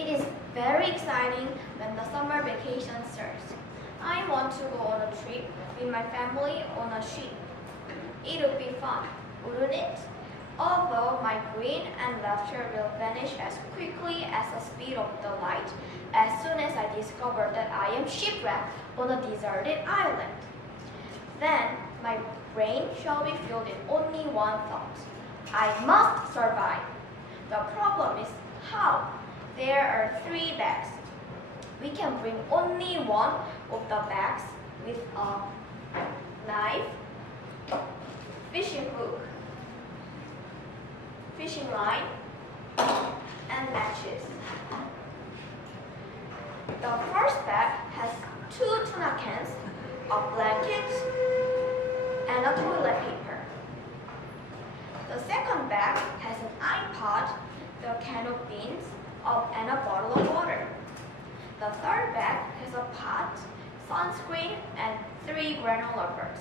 It is very exciting when the summer vacation starts. I want to go on a trip with my family on a ship. It would be fun, wouldn't it? Although my grin and laughter will vanish as quickly as the speed of the light as soon as I discover that I am shipwrecked on a deserted island. Then my brain shall be filled with only one thought. I must survive. The problem is how? There are 3 bags. We can bring only one of the bags with a knife, fishing hook, fishing line, and matches. The first bag has 2 tuna cans, a blanket, and a toilet paper. The second bag has an iPod, a can of beans, and a bottle of water. The third bag has a pot, sunscreen, and 3 granola bars.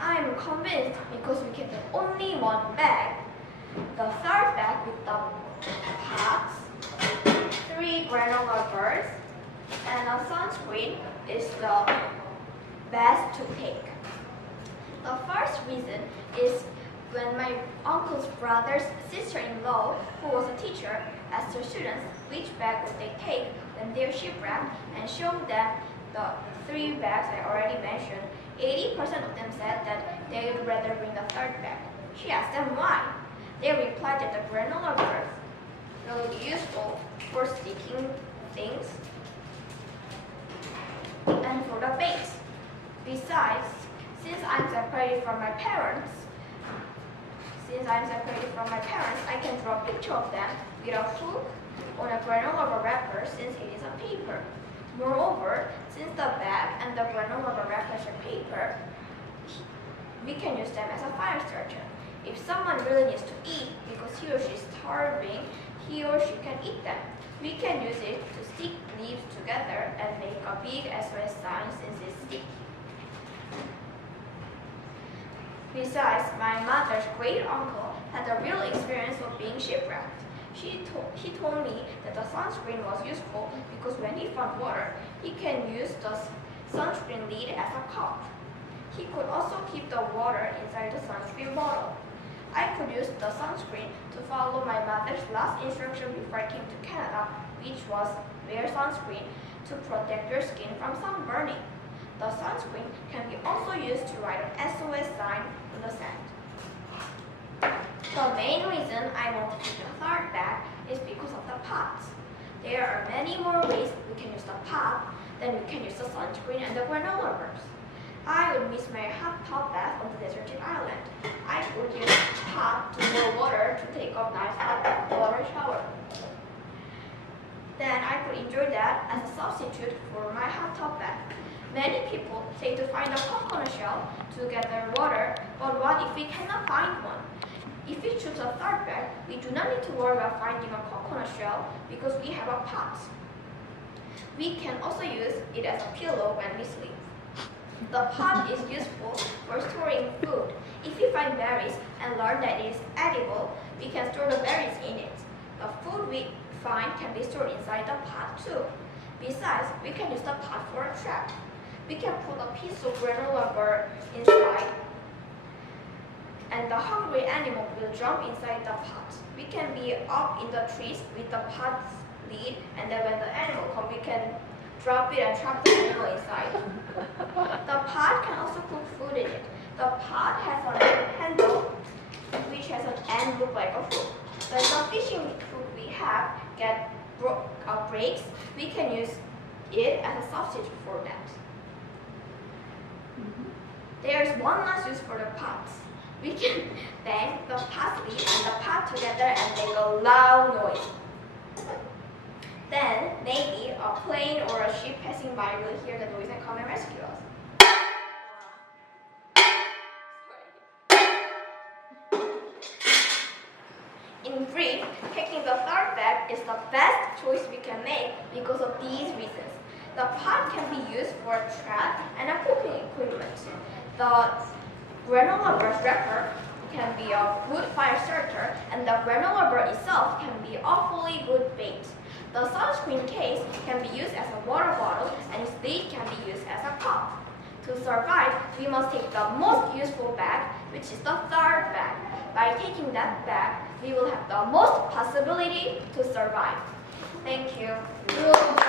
I am convinced because we can get only one bag. The third bag with the pots, 3 granola bars, and a sunscreen is the best to take. The first reason is when my uncle's brother's sister-in-law, who was a teacher, asked her students which bag would they take when they're shipwrecked and showed them the 3 bags I already mentioned. 80% of them said that they would rather bring the third bag. She asked them why. They replied that the granola bars will be useful for sticking things and for the base. Besides, since I'm separated from my parents, I can draw a picture of them with a hook on a granola bar wrapper since it is a paper. Moreover, since the bag and the granola bar wrappers are paper, we can use them as a fire starter. If someone really needs to eat because he or she is starving, he or she can eat them. We can use it to stick leaves together and make a big SOS sign since it's sticky. Besides, my mother's great uncle had a real experience of being shipwrecked. He told me that the sunscreen was useful because when he found water, he can use the sunscreen lid as a cup. He could also keep the water inside the sunscreen bottle. I could use the sunscreen to follow my mother's last instruction before I came to Canada, which was wear sunscreen to protect your skin from sunburning. The sunscreen can be also used to write an SOS sign on the sand. The main reason I want to take the third bag is because of the pots. There are many more ways we can use the pot than we can use the sunscreen and the granola bars. I would miss my hot tub bath on the deserted island. I would use the pot to boil water to take a nice hot water shower. Then I could enjoy that as a substitute for my hot tub bath. Many people say to find a coconut shell to gather water, but what if we cannot find one? If we choose a third bag, we do not need to worry about finding a coconut shell because we have a pot. We can also use it as a pillow when we sleep. The pot is useful for storing food. If we find berries and learn that it is edible, we can store the berries in it. The food we find can be stored inside the pot too. Besides, we can use the pot for a trap. We can put a piece of granola bar inside, and the hungry animal will jump inside the pot. We can be up in the trees with the pot's lid, and then when the animal comes, we can drop it and trap the animal inside. The pot can also cook food in it. The pot has a handle which has an end look like a hook. When the fishing hook we have breaks, we can use it as a substitute for that. There's one last use for the pots. We can bang the pot lid and the pot together and make a loud noise. Then, maybe a plane or a ship passing by will hear the noise and come and rescue us. In brief, taking the third bag is the best choice we can make because of these reasons. The pot can be used for a trap and a cooking equipment. The granola bar wrapper can be a good fire starter, and the granola bar itself can be awfully good bait. The sunscreen case can be used as a water bottle, and its lid can be used as a cup. To survive, we must take the most useful bag, which is the third bag. By taking that bag, we will have the most possibility to survive. Thank you.